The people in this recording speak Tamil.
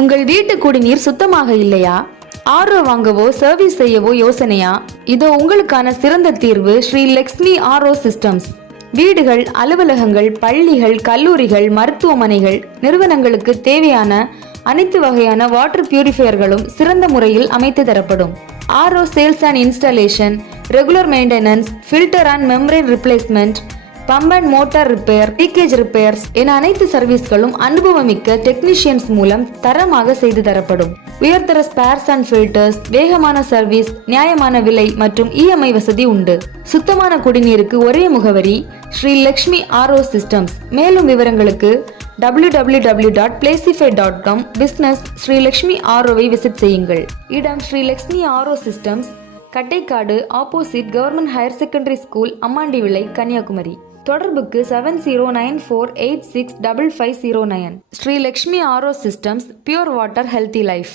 உங்கள் வீட்டு குடிநீர் சுத்தமாக இல்லையா? ஆர்ஓ வாங்கவோ சர்வீஸ் செய்யவோ யோசனையா? இதோ உங்களுக்கான சிறந்த தீர்வு ஸ்ரீ லக்ஷ்மி ஆர்ஓ சிஸ்டம்ஸ். வீடுகள், அலுவலகங்கள், பள்ளிகள், கல்லூரிகள், மருத்துவமனைகள், நிறுவனங்களுக்கு தேவையான அனைத்து வகையான வாட்டர் பியூரிஃபையர்களும் சிறந்த முறையில் அமைத்து தரப்படும். RO sales and installation, regular maintenance, filter and membrane replacement, pump and motor repair, leakage repairs என அனைத்து சர்வீஸ்களும் அனுபவமிக்க டெக்னீஷியன்ஸ் மூலம் தரமாக செய்து தரப்படும். உயர்தர ஸ்பேர்ஸ் அண்ட் ஃபில்டர்ஸ், வேகமான சர்வீஸ், நியாயமான விலை மற்றும் இஎம்ஐ வசதி உண்டு. சுத்தமான குடிநீருக்கு ஒரே முகவரி ஸ்ரீ லக்ஷ்மி ஆர்ஓ சிஸ்டம்ஸ். மேலும் விவரங்களுக்கு www.placify.com, பிசினஸ் ஸ்ரீ லக்ஷ்மி ஆர்ஓவை விசிட் செய்யுங்கள். இடம் Shri Lakshmi RO systems, Kattaikkadu, opposite government higher secondary school, Ammandi Vilai, Kanyakumari. தொடர்புக்கு 7094865509. Shri Lakshmi RO systems, pure water, healthy life.